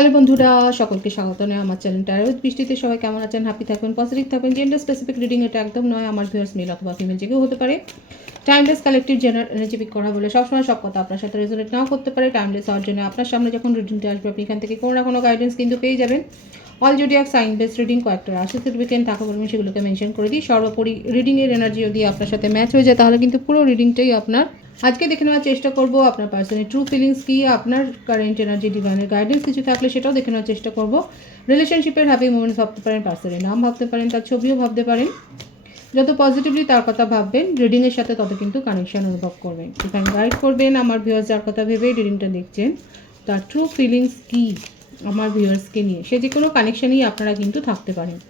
Hello বন্ধুরা, সকলকে স্বাগত নয় আমার চ্যানেল টারোট বৃষ্টিতে। সবাই কেমন আছেন? হ্যাপি থাকবেন, পজিটিভ থাকবেন। জেন্ডার স্পেসিফিক রিডিং এটা একদম নয়। আমার ভিউয়ার্স মেল অথবা ফিমেল যে কেউ হতে পারে। Timeless collective general energy pick করা বলে সবসময় সব কথা আপনার সাথে রেজোনেট নাও করতে পারে। টাইমলেস হওয়ার জন্য আপনার সামনে যখন রিডিংটা আসবে আপনি এখান থেকে কোনো না কোনো গাইডেন্স কিন্তু পেয়ে যাবেন। All zodiac sign base reading কয়েকটা রাশি সার্টিফিকেট থাকা বলে আমি সেগুলোকে মেনশন করে দিই। সর্বোপরি রিডিংয়ের এনার্জি যদি আপনার সাথে ম্যাচ হয়ে যায় তাহলে কিন্তু পুরো রিডিংটাই আপনার। আজকে দেখে নেওয়ার চেষ্টা করব আপনার পার্সনের ট্রু ফিলিংস কি, আপনার কারেন্ট এনার্জি ডিভাইনের গাইডেন্স কিছু থাকলে সেটাও দেখে নেওয়ার চেষ্টা করব। রিলেশনশিপের হ্যাপি মোমেন্টস ভাবতে পারেন, পার্সনের নাম ভাবতে পারেন, তার ছবিও ভাবতে পারেন। যত পজিটিভলি তার কথা ভাববেন রিডিংয়ের সাথে তত কিন্তু কানেকশন অনুভব করবেন। এখানে গাইড করবেন আমার ভিউয়ার্স যার কথা ভেবেই রিডিংটা দেখছেন, তার ট্রু ফিলিংস কি আমার ভিউয়ার্সকে নিয়ে, সে যে কোনো কানেকশানেই আপনারা কিন্তু থাকতে পারেন।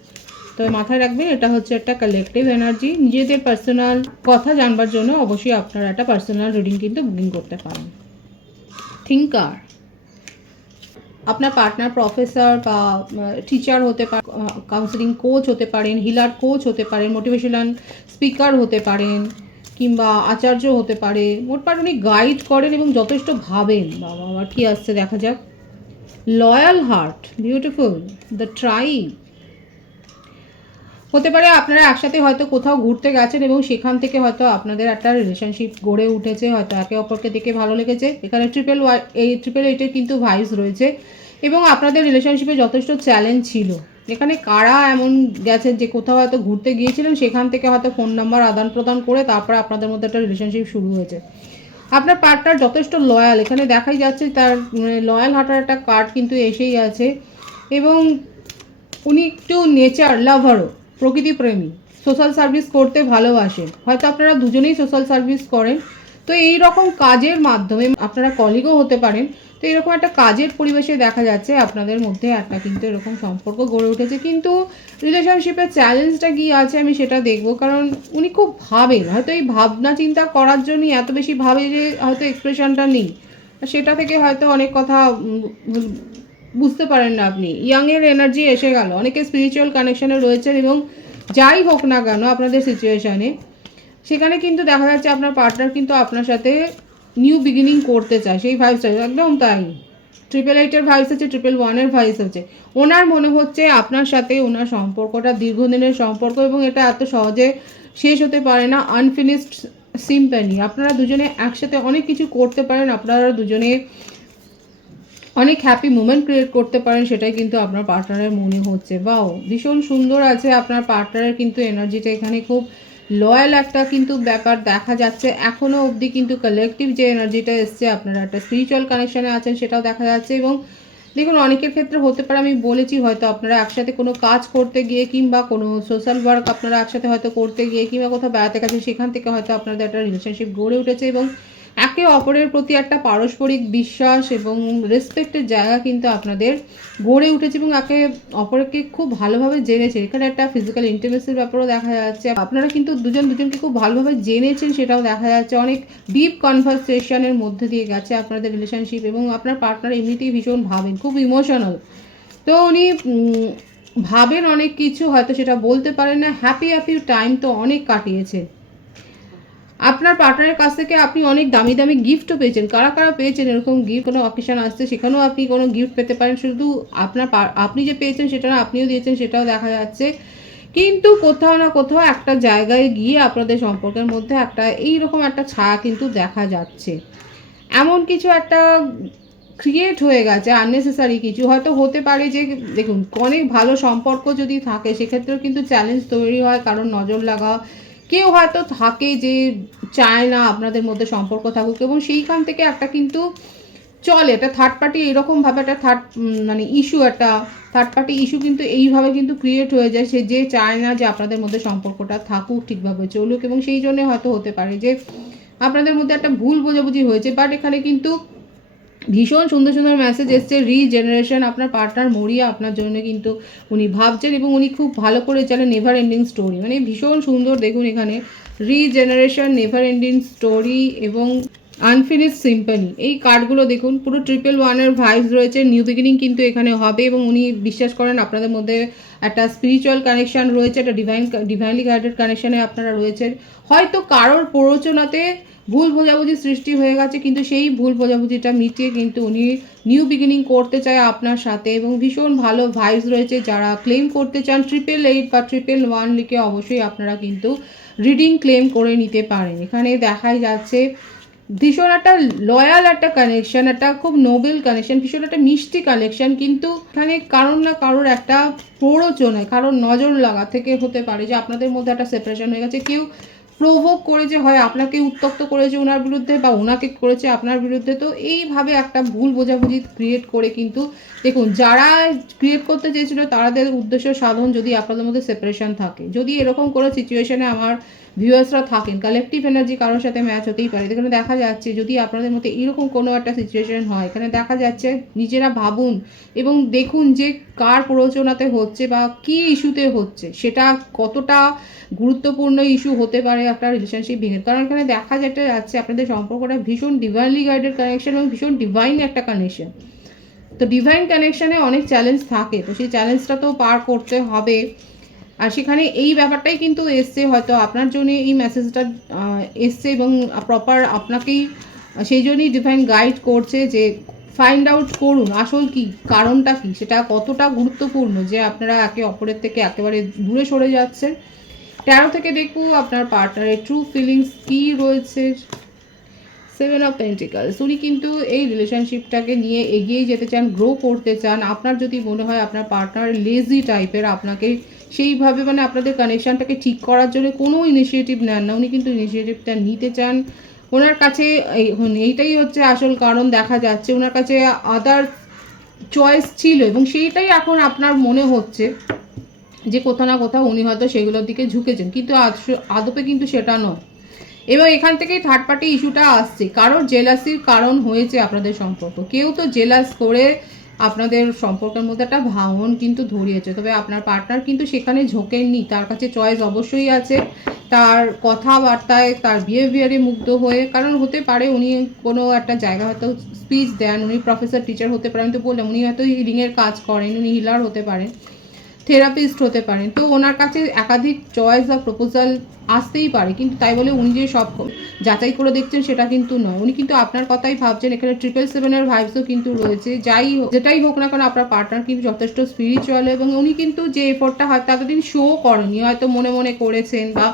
তবে মাথায় রাখবেন এটা হচ্ছে একটা কালেকটিভ এনার্জি। নিজেদের পার্সোনাল কথা জানবার জন্য অবশ্যই আপনারা একটা পার্সোনাল রিডিং কিন্তু বুকিং করতে পারেন। থিঙ্কার, আপনার পার্টনার প্রফেসর বা টিচার হতে পারে, কাউন্সিলিং কোচ হতে পারেন, হিলার কোচ হতে পারেন, মোটিভেশনাল স্পিকার হতে পারেন, কিংবা আচার্য হতে পারে। মোটমাট উনি গাইড করেন এবং যথেষ্ট ভাবেন। বাবা আবার কী আসছে দেখা যাক। Loyal heart, beautiful, the tribe হতে পারে। আপনারা একসাথে হয়তো কোথাও ঘুরতে গেছেন এবং সেখান থেকে হয়তো আপনাদের একটা রিলেশনশিপ গড়ে উঠেছে, হয়তো একে অপরকে দেখে ভালো লেগেছে। এখানে ট্রিপল এইটের কিন্তু ভাইস রয়েছে এবং আপনাদের রিলেশনশিপে যথেষ্ট চ্যালেঞ্জ ছিল। এখানে কারা এমন গেছেন যে কোথাও হয়তো ঘুরতে গিয়েছিলেন, সেখান থেকে হয়তো ফোন নাম্বার আদান প্রদান করে তারপরে আপনাদের মধ্যে একটা রিলেশনশিপ শুরু হয়েছে। আপনার পার্টনার যথেষ্ট লয়াল, এখানে দেখাই যাচ্ছে তার লয়াল হার্টের একটা কার্ড কিন্তু এসেই আছে। এবং উনি একটু নেচার লাভারও, প্রকৃতি প্রেমী, সোশ্যাল সার্ভিস করতে ভালোবাসেন। হয়তো আপনারা দুজনেই সোশ্যাল সার্ভিস করেন, তো এই রকম কাজের মাধ্যমে আপনারা কলিগও হতে পারেন। তো এরকম একটা কাজের পরিবেশে দেখা যাচ্ছে আপনাদের মধ্যে একটা কিন্তু এরকম সম্পর্ক গড়ে উঠেছে। কিন্তু রিলেশনশিপের চ্যালেঞ্জটা কী আছে আমি সেটা দেখবো, কারণ উনি খুব ভাবেন, হয়তো এই ভাবনা চিন্তা করার জন্যই এত বেশি ভাবে যে হয়তো এক্সপ্রেশনটা নেই, সেটা থেকে হয়তো অনেক কথা বুঝতে পারেন না আপনি। ইয়াংয়ের এনার্জি এসে গেল, অনেকে স্পিরিচুয়াল কানেকশনে রয়েছেন এবং যাই হোক না কেন আপনাদের সিচুয়েশানে, সেখানে কিন্তু দেখা যাচ্ছে আপনার পার্টনার কিন্তু আপনার সাথে নিউ বিগিনিং করতে চায়, সেই ভাইবসটা একদম তাই। ট্রিপল এইটের ভাইবস আছে, ট্রিপল ওয়ানের ভাইবস আছে। ওনার মনে হচ্ছে আপনার সাথে ওনার সম্পর্কটা দীর্ঘদিনের সম্পর্ক এবং এটা এত সহজে শেষ হতে পারে না। আনফিনিশড সিম্পানি, আপনারা দুজনে একসাথে অনেক কিছু করতে পারেন, আপনারা দুজনে অনেক হ্যাপি মোমেন্ট ক্রিয়েট করতে পারেন, সেটাই কিন্তু আপনার পার্টনারের মনে হচ্ছে। বাও, ভীষণ সুন্দর আছে আপনার পার্টনারের কিন্তু এনার্জিটা। এখানে খুব লয়াল একটা কিন্তু ব্যাপার দেখা যাচ্ছে এখনও অবধি। কিন্তু কালেকটিভ যে এনার্জিটা এসছে, আপনারা একটা স্পিরিচুয়াল কানেকশানে আছেন সেটাও দেখা যাচ্ছে। এবং দেখুন অনেকের ক্ষেত্রে হতে পারে, আমি বলেছি হয়তো আপনারা একসাথে কোনো কাজ করতে গিয়ে কিংবা কোনো সোশ্যাল ওয়ার্ক আপনারা একসাথে হয়তো করতে গিয়ে কিংবা কোথাও বেড়াতে গেছেন, সেখান থেকে হয়তো আপনাদের একটা রিলেশনশিপ গড়ে উঠেছে এবং একে অপরের প্রতি একটা পারস্পরিক বিশ্বাস এবং রেসপেক্টের জায়গা কিন্তু আপনাদের গড়ে উঠেছে এবং একে অপরকে খুব ভালোভাবে জেনেছে। এখানে একটা ফিজিক্যাল ইন্টিমেসির ব্যাপারও দেখা যাচ্ছে। আপনারা কিন্তু দুজনকে খুব ভালোভাবে জেনেছেন, সেটাও দেখা যাচ্ছে। অনেক ডিপ কনভারসেশনের মধ্যে দিয়ে গেছে আপনাদের রিলেশনশিপ এবং আপনার পার্টনার এমনিতেই ভীষণ ভাবেন, খুব ইমোশনাল। তো উনি ভাবেন অনেক কিছু, হয়তো সেটা বলতে পারেন না। হ্যাপি টাইম তো অনেক কাটিয়েছে। আপনার পার্টনারের কাছ থেকে আপনি অনেক দামি দামি গিফটও পেয়েছেন। কারা কারা পেয়েছেন এরকম গিফট? কোনো অকেশন আসছে সেখানেও আপনি কোনো গিফট পেতে পারেন। শুধু আপনি যে পেয়েছেন সেটা না, আপনিও দিয়েছেন সেটাও দেখা যাচ্ছে। কিন্তু কোথাও না কোথাও একটা জায়গায় গিয়ে আপনাদের সম্পর্কের মধ্যে একটা এইরকম একটা ছায়া কিন্তু দেখা যাচ্ছে। এমন কিছু একটা ক্রিয়েট হয়ে গেছে, আননেসেসারি কিছু হয়তো হতে পারে। যে দেখুন অনেক ভালো সম্পর্ক যদি থাকে সেক্ষেত্রেও কিন্তু চ্যালেঞ্জ তৈরি হয়, কারণ নজর লাগা। কেউ হয়তো থাকে যে চায় না আপনাদের মধ্যে সম্পর্ক থাকুক এবং সেইখান থেকে একটা কিন্তু চলে একটা থার্ড পার্টি, এরকমভাবে একটা একটা থার্ড পার্টি ইস্যু কিন্তু এইভাবে কিন্তু ক্রিয়েট হয়ে যায়। সে যে চায় না যে আপনাদের মধ্যে সম্পর্কটা থাকুক, ঠিকভাবে চলুক, এবং সেই জন্যে হয়তো হতে পারে যে আপনাদের মধ্যে একটা ভুল বোঝাবুঝি হয়েছে। বাট এখানে কিন্তু ভীষণ সুন্দর সুন্দর মেসেজ এসছে। রিজেনারেশন, আপনার পার্টনার মরিয়া আপনার জন্য কিন্তু উনি ভাবছেন এবং উনি খুব ভালো করে জানেন নেভার এন্ডিং স্টোরি, মানে ভীষণ সুন্দর। দেখুন এখানে রিজেনারেশন, নেভার এন্ডিং স্টোরি এবং আনফিনিশ সিম্পনি, এই কার্ডগুলো দেখুন পুরো 111-এর ভাইবস রয়েছে। নিউ বিগিনিং কিন্তু এখানে হবে এবং উনি বিশ্বাস করেন আপনাদের মধ্যে একটা স্পিরিচুয়াল কানেকশন রয়েছে, একটা ডিভাইনলি গাইডেড কানেকশনে আপনারা রয়েছেন। হয়তো কারোর প্ররোচনাতে ভুল বোঝাবুঝি সৃষ্টি হয়ে গেছে, কিন্তু সেই ভুল বোঝাবুঝিটা মিটিয়ে কিন্তু উনি নিউ বিগিনিং করতে চায় আপনার সাথে এবং ভীষণ ভালো ভাইবস রয়েছে। যারা ক্লেম করতে চান 888 বা 111 লিখে অবশ্যই আপনারা কিন্তু রিডিং ক্লেম করে নিতে পারেন। এখানে দেখাই যাচ্ছে ভীষণ একটা লয়াল একটা কানেকশন, একটা খুব নোবেল কানেকশন, ভীষণ একটা মিষ্টি কানেকশন, কিন্তু এখানে কারোর না কারোর একটা প্ররোচনায়, কারোর নজর লাগা থেকে হতে পারে যে আপনাদের মধ্যে একটা সেপারেশন হয়ে গেছে। কেউ প্রভোগ করেছে, হয় আপনাকে উত্তক্ত করেছে ওনার বিরুদ্ধে বা ওনাকে করেছে আপনার বিরুদ্ধে। তো এইভাবে একটা ভুল বোঝাবুঝি ক্রিয়েট করে কিন্তু দেখুন যারা ক্রিয়েট করতে চেয়েছিল তাদের উদ্দেশ্য সাধন যদি আপনাদের মধ্যে সেপারেশন থাকে, যদি এরকম কোনো সিচুয়েশনে আমার ভিউয়ার্সরা থাকেন, কালেকটিভ এনার্জি কারোর সাথে ম্যাচ হতেই পারে। এখানে দেখা যাচ্ছে যদি আপনাদের মধ্যে এরকম কোনো একটা সিচুয়েশন হয়, এখানে দেখা যাচ্ছে নিজেরা ভাবুন এবং দেখুন যে কার প্ররোচনাতে হচ্ছে বা কী ইস্যুতে হচ্ছে, সেটা কতটা গুরুত্বপূর্ণ ইস্যু হতে পারে একটা রিলেশনশিপ ভেঙে। কারণ এখানে দেখা যাচ্ছে আপনাদের সম্পর্কটা ভীষণ ডিভাইনলি গাইডেড কানেকশন এবং ভীষণ ডিভাইন একটা কানেকশন। তো ডিভাইন কানেকশনে অনেক চ্যালেঞ্জ থাকে, তো সেই চ্যালেঞ্জটা তো পার করতে হবে। আর সেখানে এই ব্যাপারটাই কিন্তু এসছে, হয়তো আপনার জন্য এই মেসেজটা এসছে এবং প্রপার আপনাকেই সেই জন্যই ডিভাইন গাইড করছে যে ফাইন্ড আউট করুন আসল কি কারণটা কি, সেটা কতটা গুরুত্বপূর্ণ যে আপনারা একে অপরের থেকে একেবারে দূরে সরে যাচ্ছেন। 13 থেকে দেখবো আপনার পার্টনারের ট্রু ফিলিংস কী রয়েছে। 7 অফ পেন্টিকলস, উনি কিন্তু এই রিলেশনশিপটাকে নিয়ে এগিয়ে যেতে চান, গ্রো করতে চান। আপনার যদি মনে হয় আপনার পার্টনার লেজি টাইপের, আপনাকে সেইভাবে মানে আপনাদের কানেকশানটাকে ঠিক করার জন্য কোনো ইনিশিয়েটিভ নেন না, উনি কিন্তু ইনিশিয়েটিভটা নিতে চান। ওনার কাছে এইটাই হচ্ছে আসল কারণ দেখা যাচ্ছে, ওনার কাছে আদার চয়েস ছিল এবং সেইটাই এখন আপনার মনে হচ্ছে যে কোথাও না কোথাও উনি হয়তো সেগুলোর দিকে ঝুঁকেছেন, কিন্তু আদপে কিন্তু সেটা নয়। এবং এখান থেকেই থার্ড পার্টি ইস্যুটা আসছে, কারোর জেলাসির কারণ হয়েছে আপনাদের সম্পর্ক, কেউ তো জেলাস করে আপনাদের সম্পর্কের মধ্যে একটা ভাঙন কিন্তু ধরিয়েছে। তবে আপনার পার্টনার কিন্তু সেখানে ঝোঁকেননি, তার কাছে চয়েস অবশ্যই আছে, তার কথাবার্তায় তার বিহেভিয়ারে মুগ্ধ হয়ে। কারণ হতে পারে উনি কোনো একটা জায়গা হয়তো স্পিচ দেন, উনি প্রফেসর টিচার হতে পারেন, তো বললাম উনি হয়তো হিলিংয়ের কাজ করেন, উনি হিলার হতে পারেন, থেরাপিস্ট হতে পারেন। তো ওনার কাছে একাধিক চয়েস বা প্রপোজাল আসতেই পারে, কিন্তু তাই বলে উনি যে সব যাচাই করে দেখছেন সেটা কিন্তু নয়। উনি কিন্তু আপনার কথাই ভাবছেন। এখানে 777-এর ভাইবসও কিন্তু রয়েছে। যেটাই হোক না কেন আপনার পার্টনার কিন্তু যথেষ্ট স্পিরিচুয়াল এবং উনি কিন্তু যে এফোর্টটা হয়তো এতদিন শো করেনি, হয়তো মনে মনে করেছেন বা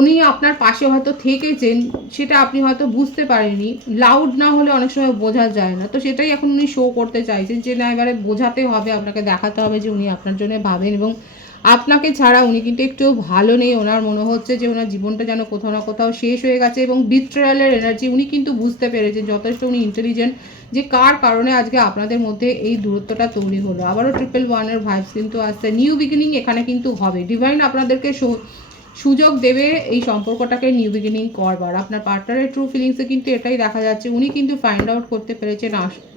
উনি আপনার পাশে হয়তো থেকেছেন, সেটা আপনি হয়তো বুঝতে পারেননি, লাউড না হলে অনেক সময় বোঝা যায় না। তো সেটাই এখন উনি শো করতে চাইছেন যে না, এবারে বোঝাতে হবে, আপনাকে দেখাতে হবে যে উনি আপনার জন্য ভাবেন এবং আপনাকে ছাড়া উনি কিন্তু একটু ভালো নেই। ওনার মনে হচ্ছে যে ওনার জীবনটা যেন কোথাও না কোথাও শেষ হয়ে গেছে এবং বিট্রায়ালের এনার্জি উনি কিন্তু বুঝতে পেরেছেন, যথেষ্ট উনি ইন্টেলিজেন্ট, যে কার কারণে আজকে আপনাদের মধ্যে এই দূরত্বটা তৈরি হলো। আবারও 111-এর ভাইবস কিন্তু আসছে, নিউ বিগিনিং এখানে কিন্তু হবে। ডিভাইন আপনাদেরকে সুযোগ দেবে এই সম্পর্কটাকে নিউ বিগিনিং করবার। আপনার পার্টনারের ট্রু ফিলিংসে কিন্তু এটাই দেখা যাচ্ছে, উনি কিন্তু ফাইন্ড আউট করতে পেরেছেন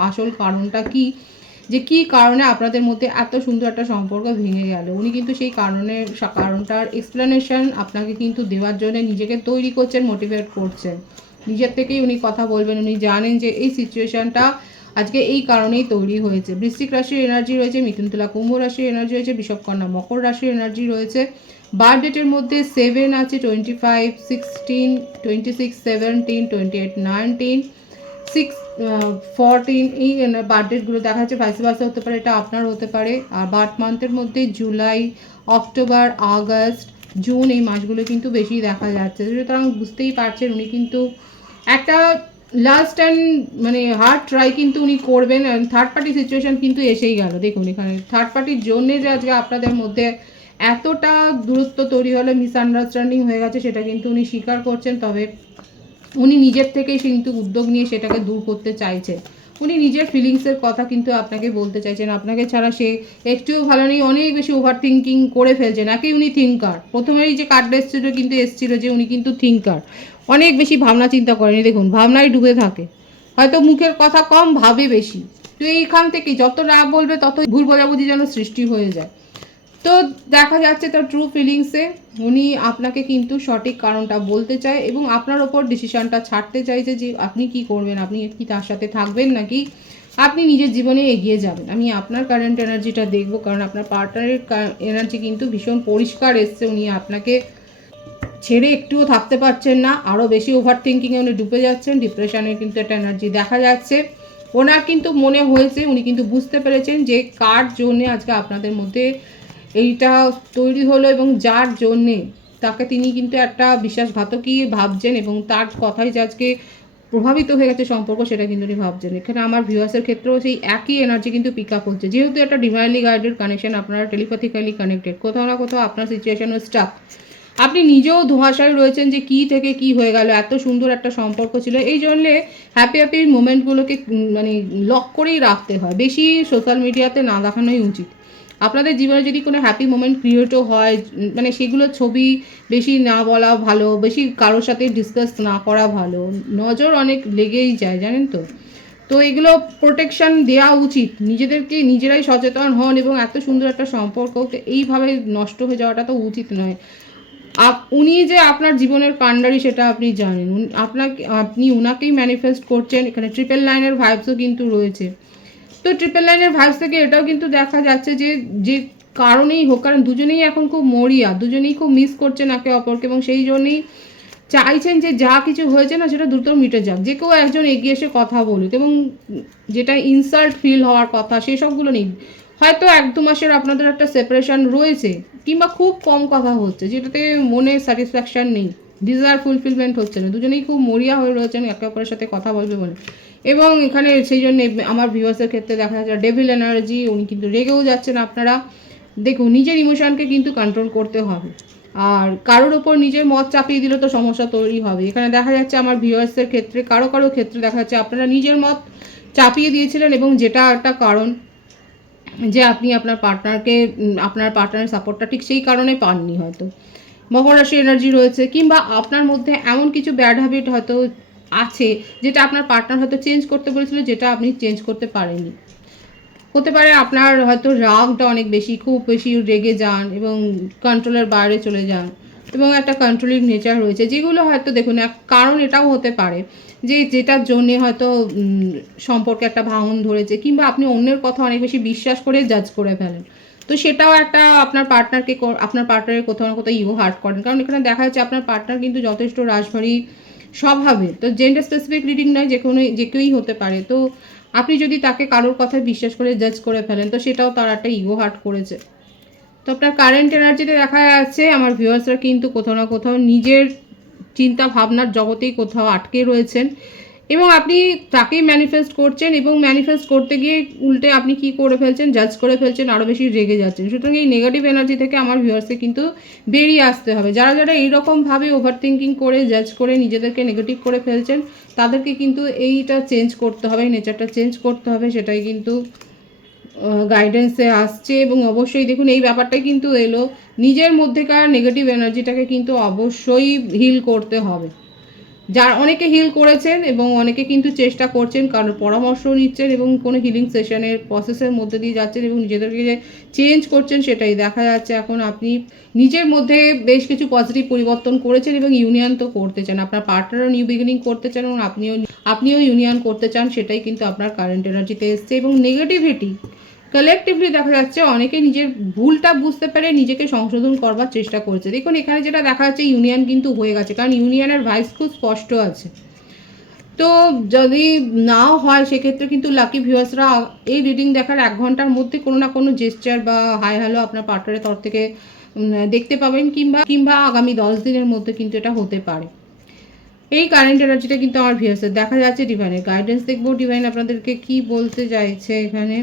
আসল কারণটা কি, যে কী কারণে আপনাদের মধ্যে এত সুন্দর একটা সম্পর্ক ভেঙে গেল। উনি কিন্তু সেই কারণটার এক্সপ্লেনেশন আপনাকে কিন্তু দেওয়ার জন্য নিজেকে তৈরি করছেন, মোটিভেট করছেন। নিজের থেকেই উনি কথা বলবেন, উনি জানেন যে এই সিচুয়েশানটা আজকে এই কারণেই তৈরি হয়েছে। বৃশ্চিক রাশির এনার্জি রয়েছে, মিথুন তুলা কুম্ভ রাশির এনার্জি রয়েছে, বৃষভ কন্যা মকর রাশির এনার্জি রয়েছে। বার্থ ডেটের মধ্যে 7 আছে, 25, 16, 26, 17, 28, 19, 6, 14, এই বার্থ ডেটগুলো দেখা যাচ্ছে। ভাইস ভার্সা হতে পারে, এটা আপনার হতে পারে। আর বার্থ মান্থের মধ্যে জুলাই, অক্টোবর, আগস্ট, জুন, এই মাসগুলো কিন্তু বেশি দেখা যাচ্ছে। সুতরাং বুঝতেই পারছেন উনি কিন্তু একটা লাস্ট অ্যান্ড মানে হার্ড ট্রাই কিন্তু উনি করবেন। থার্ড পার্টি সিচুয়েশন কিন্তু এসেই গেল। দেখুন এখানে থার্ড পার্টির জন্যে যে আজকে আপনাদের মধ্যে এতটা দূরত্ব তৈরি হলে, মিসআন্ডারস্ট্যান্ডিং হয়ে গেছে, সেটা কিন্তু উনি স্বীকার করছেন। তবে উনি নিজের থেকেই কিন্তু উদ্যোগ নিয়ে সেটাকে দূর করতে চাইছেন। উনি নিজের ফিলিংসের কথা কিন্তু আপনাকে বলতে চাইছেন, আপনাকে ছাড়া সে একটুও ভালো নেই, অনেক বেশি ওভার থিঙ্কিং করে ফেলছেন। একেই উনি থিঙ্কার, প্রথমেই যে কার্ডটা এসেছিলো কিন্তু এসেছিল যে উনি কিন্তু থিঙ্কার, অনেক বেশি ভাবনা চিন্তা করেনি। দেখুন ভাবনায় ডুবে থাকে, হয়তো মুখের কথা কম, ভাবে বেশি। তো এইখান থেকে যত না বলবে তত ভুল বোঝাবুঝি যেন সৃষ্টি হয়ে যায়। তো দেখা যাচ্ছে তার ট্রু ফিলিংসে উনি আপনাকে কিন্তু সঠিক কারণটা বলতে চায় এবং আপনার ওপর ডিসিশনটা ছাড়তে চাইছে যে আপনি কি করবেন, আপনি কি তার সাথে থাকবেন নাকি আপনি নিজের জীবনে এগিয়ে যাবেন। আমি আপনার কারেন্ট এনার্জিটা দেখবো, কারণ আপনার পার্টনারের এনার্জি কিন্তু ভীষণ পরিষ্কার এসছে। উনি আপনাকে ছেড়ে একটুও থাকতে পারছেন না, আরও বেশি ওভার থিঙ্কিংয়ে উনি ডুবে যাচ্ছেন, ডিপ্রেশনের কিন্তু একটা এনার্জি দেখা যাচ্ছে। ওনার কিন্তু মনে হয়েছে, উনি কিন্তু বুঝতে পেরেছেন যে কার জন্যে আজকে আপনাদের মধ্যে এইটা তৈরি হলো এবং যার জন্যে তাকে তিনি কিন্তু একটা বিশ্বাসঘাতকই ভাবছেন এবং তার কথাই যে আজকে প্রভাবিত হয়ে গেছে সম্পর্ক, সেটা কিন্তু উনি ভাবছেন। এখানে আমার ভিউয়ার্সের ক্ষেত্রেও সেই একই এনার্জি কিন্তু পিক আপ হচ্ছে। যেহেতু একটা ডিভাইনলি গাইডেড কানেকশন, আপনারা টেলিপ্যাথিক্যালি কানেক্টেড, কোথাও না কোথাও আপনার সিচুয়েশনও স্টাক, আপনি নিজেও ধোঁয়াশায় রয়েছেন যে কী থেকে কি হয়ে গেল, এত সুন্দর একটা সম্পর্ক ছিল। এই জন্যে হ্যাপি মোমেন্টগুলোকে মানে লক করেই রাখতে হয়, বেশি সোশ্যাল মিডিয়াতে না দেখানোই উচিত। আপনাদের জীবনে যদি কোনো হ্যাপি মোমেন্ট ক্রিয়েটও হয়, মানে সেগুলো ছবি বেশি না বলা ভালো, বেশি কারোর সাথে ডিসকাস না করা ভালো, নজর অনেক লেগেই যায় জানেন তো। তো এগুলো প্রোটেকশন দেওয়া উচিত, নিজেদেরকে নিজেরাই সচেতন হন এবং এত সুন্দর একটা সম্পর্ককে এইভাবে নষ্ট হয়ে যাওয়াটা তো উচিত নয়। উনি যে আপনার জীবনের কাণ্ডারি সেটা আপনি জানেন, আপনি ওনাকেই ম্যানিফেস্ট করছেন। এখানে ট্রিপল লাইনের ভাইবসও কিন্তু রয়েছে। তো ট্রিপল লাইনের ভাইবস থেকে এটাও কিন্তু দেখা যাচ্ছে যে যে কারণেই হোক, কারণ দুজনেই এখন খুব মরিয়া, দুজনেই খুব মিস করছেন একে অপরকে এবং সেই জন্যই চাইছেন যে যা কিছু হয়েছে না সেটা দ্রুত মিটে যাক, যে কেউ একজন এগিয়ে এসে কথা বলুক এবং যেটা ইনসাল্ট ফিল হওয়ার কথা সেসবগুলো নেই। হয়তো 1-2 মাসের আপনাদের একটা সেপারেশন রয়েছে কিংবা খুব কম কথা হচ্ছে যেটাতে মনে স্যাটিসফ্যাকশান নেই, ডিজায়ার ফুলফিলমেন্ট হচ্ছে না, দুজনেই খুব মরিয়া হয়ে রয়েছেন একে অপরের সাথে কথা বলবে বলে। এবং এখানে সেই জন্য আমার ভিউয়ার্সের ক্ষেত্রে দেখা যাচ্ছে ডেভিল এনার্জি, উনি কিন্তু রেগেও যাচ্ছেন। আপনারা দেখুন, নিজের ইমোশনকে কিন্তু কন্ট্রোল করতে হবে, আর কারোর ওপর নিজের মত চাপিয়ে দিলে তো সমস্যা তৈরি হবে। এখানে দেখা যাচ্ছে আমার ভিউয়ার্সের ক্ষেত্রে কারো ক্ষেত্রে দেখা যাচ্ছে আপনারা নিজের মত চাপিয়ে দিয়েছিলেন এবং যেটা একটা কারণ যে আপনি আপনার পার্টনারের সাপোর্টটা ঠিক সেই কারণে পাননি। হয়তো মকর রাশি এনার্জি রয়েছে, কিংবা আপনার মধ্যে এমন কিছু ব্যাড হ্যাবিট হয়তো আছে যেটা আপনার পার্টনার হয়তো চেঞ্জ করতে বলেছিল, যেটা আপনি চেঞ্জ করতে পারেননি। হতে পারে আপনার হয়তো রাগটা অনেক বেশি, খুব বেশি রেগে যান এবং কন্ট্রোলের বাইরে চলে যান এবং একটা কন্ট্রোলিং নেচার রয়েছে, যেগুলো হয়তো দেখুন এক কারণ এটাও হতে পারে যে যেটার জন্যে হয়তো সম্পর্কে একটা ভাঙন ধরেছে, কিংবা আপনি অন্যের কথা অনেক বেশি বিশ্বাস করে জাজ করে ফেলেন। তো সেটাও একটা আপনার পার্টনারের কোথাও না কোথাও ইগো হার্ট করেন, কারণ এখানে দেখা যাচ্ছে আপনার পার্টনার কিন্তু যথেষ্ট রাশভারী স্বভাবে। তো জেন্ডার স্পেসিফিক রিডিং নয়, যে কেউই হতে পারে। তো আপনি যদি তাকে কারোর কথায় বিশ্বাস করে জাজ করে ফেলেন, তো সেটাও তার একটা ইগো হার্ট করেছে। তো আপনার কারেন্ট এনার্জিতে দেখা যাচ্ছে আমার ভিউয়ার্সরা কিন্তু কোথাও না কোথাও নিজের চিন্তা ভাবনার জগতেই কোথাও আটকে রয়েছেন এবং আপনি তাকেই ম্যানিফেস্ট করছেন এবং ম্যানিফেস্ট করতে গিয়ে উল্টে আপনি কি করে ফেলছেন, জাজ করে ফেলছেন, আরও বেশি রেগে যাচ্ছেন। সুতরাং এই নেগেটিভ এনার্জি থেকে আমার ভিউয়ার্সকে কিন্তু বেরিয়ে আসতে হবে। যারা যারা এইরকমভাবে ওভার থিঙ্কিং করে জাজ করে নিজেদেরকে নেগেটিভ করে ফেলছেন, তাদেরকে কিন্তু এইটা চেঞ্জ করতে হবে, নেচারটা চেঞ্জ করতে হবে। সেটাই কিন্তু গাইডেন্সে আসছে এবং অবশ্যই দেখুন এই ব্যাপারটাই কিন্তু এলো, নিজের মধ্যেকার নেগেটিভ এনার্জিটাকে কিন্তু অবশ্যই হিল করতে হবে। যার অনেকে হিল করেছেন এবং অনেকে কিন্তু চেষ্টা করছেন, কারণ পরামর্শ নিচ্ছেন এবং কোনো হিলিং সেশনের প্রসেসের মধ্যে দিয়ে যাচ্ছেন এবং নিজেদেরকে যে চেঞ্জ করছেন সেটাই দেখা যাচ্ছে। এখন আপনি নিজের মধ্যে বেশ কিছু পজিটিভ পরিবর্তন করেছেন এবং ইউনিয়ন তো করতে চান, আপনার পার্টনারও নিউ বিগিনিং করতে চান এবং আপনিও ইউনিয়ন করতে চান, সেটাই কিন্তু আপনার কারেন্ট এনার্জিতে এসছে। এবং নেগেটিভিটি কালেকটিভলি দেখা যাচ্ছে অনেকে নিজের ভুলটা বুঝতে পেরে নিজেকে সংশোধন করবার চেষ্টা করছে। দেখুন এখানে যেটা দেখা যাচ্ছে ইউনিয়ন কিন্তু হয়ে গেছে, কারণ ইউনিয়নের ভাইস খুব স্পষ্ট আছে। তো যদি নাও হয় সেক্ষেত্রে কিন্তু লাকি ভিউয়ার্সরা এই রিডিং দেখার 1 ঘন্টার মধ্যে কোনো না কোনো জেস্চার বা হাই হ্যালো আপনার পার্টনারের তরফ থেকে দেখতে পাবেন, কিংবা আগামী 10 দিনের মধ্যে কিন্তু এটা হতে পারে। এই কারেন্ট এনার্জিটা কিন্তু আমার ভিউয়ার্সের দেখা যাচ্ছে। ডিভাইনের গাইডেন্স দেখবো, ডিভাইন আপনাদেরকে কি বলতে চাইছে এখানে।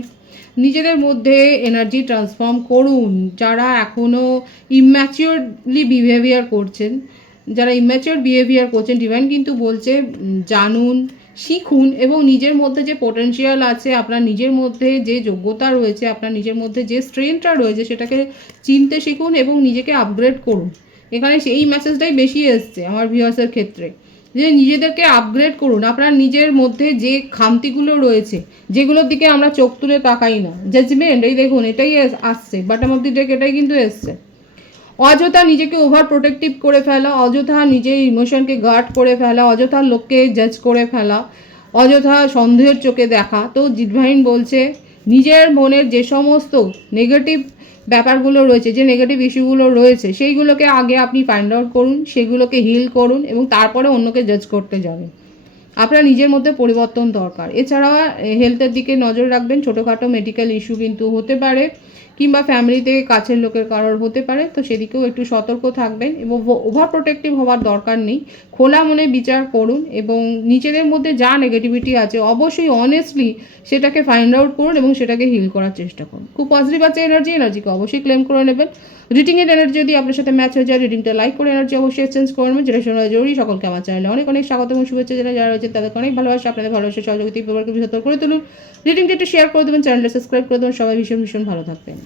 নিজেদের মধ্যে এনার্জি ট্রান্সফর্ম করুন। যারা এখনও ইম্যাচিওরলি বিহেভিয়ার করছেন, ডিভাইন কিন্তু বলছে জানুন, শিখুন এবং নিজের মধ্যে যে পোটেনশিয়াল আছে, আপনার নিজের মধ্যে যে যোগ্যতা রয়েছে, আপনার নিজের মধ্যে যে স্ট্রেংথটা রয়েছে সেটাকে চিনতে শিখুন এবং নিজেকে আপগ্রেড করুন। এখানে সেই মেসেজটাই বেশি এসছে আমার ভিউয়ার্সের ক্ষেত্রে। যে নিজেদেরকে আপগ্রেড করুন। আপনার নিজের মধ্যে যে খামতিগুলো রয়েছে, যেগুলোর দিকে আমরা চোখ তুলে তাকাই না, জাজমেন্ট, এই দেখুন এটাই আসছে, বটম অফ দি ডেক এটাই কিন্তু এসছে। অযথা নিজেকে ওভার প্রোটেক্টিভ করে ফেলা, অযথা নিজের ইমোশনকে গার্ড করে ফেলা, অযথা লোককে জাজ করে ফেলা, অযথা সন্দেহের চোখে দেখা। তো ডিভাইন বলছে নিজের মনের যে সমস্ত নেগেটিভ ব্যাপারগুলো রয়েছে, যে নেগেটিভ ইস্যুগুলো রয়েছে, সেইগুলোকে আগে আপনি ফাইন্ড আউট করুন, সেগুলোকে হিল করুন এবং তারপরে অন্যকে জাজ করতে যাবেন। আপনার নিজের মধ্যে পরিবর্তন দরকার। এছাড়া হেলথের দিকে নজর রাখবেন। ছোটোখাটো মেডিকেল ইস্যু কিন্তু হতে পারে, কিংবা ফ্যামিলি থেকে কাছের লোকের কারোর হতে পারে, তো সেদিকেও একটু সতর্ক থাকবেন এবং ওভার প্রোটেক্টিভ হওয়ার দরকার নেই। খোলা মনে বিচার করুন এবং নিজেদের মধ্যে যা নেগেটিভিটি আছে অবশ্যই অনেস্টলি সেটাকে ফাইন্ড আউট করুন এবং সেটাকে হিল করার চেষ্টা করুন। খুব পজিটিভ আছে এনার্জিকে অবশ্যই ক্লেম করে নেবেন। রিডিংয়ের এনার্জি যদি আপনার সাথে ম্যাচ হয়ে যায়, রিডিংটা লাইক করে এনার্জি অবশ্যই এক্সচেঞ্জ করে নেবেন, যেটা শোনা জরুরি। সকলকে আমার চ্যানেলে অনেক অনেক স্বাগত এবং শুভেচ্ছা। যারা রয়েছে তাদেরকে অনেক ভালোবাসা, আপনাদের ভালোবাসা সহযোগিতা পরিবারকে বৃহত্তর করে তুলুন। রিডিংটা একটু শেয়ার করে দেবেন, চ্যানেলটা সাবস্ক্রাইব করে দেবেন। সবাই ভীষণ ভীষণ ভালো থাকবেন।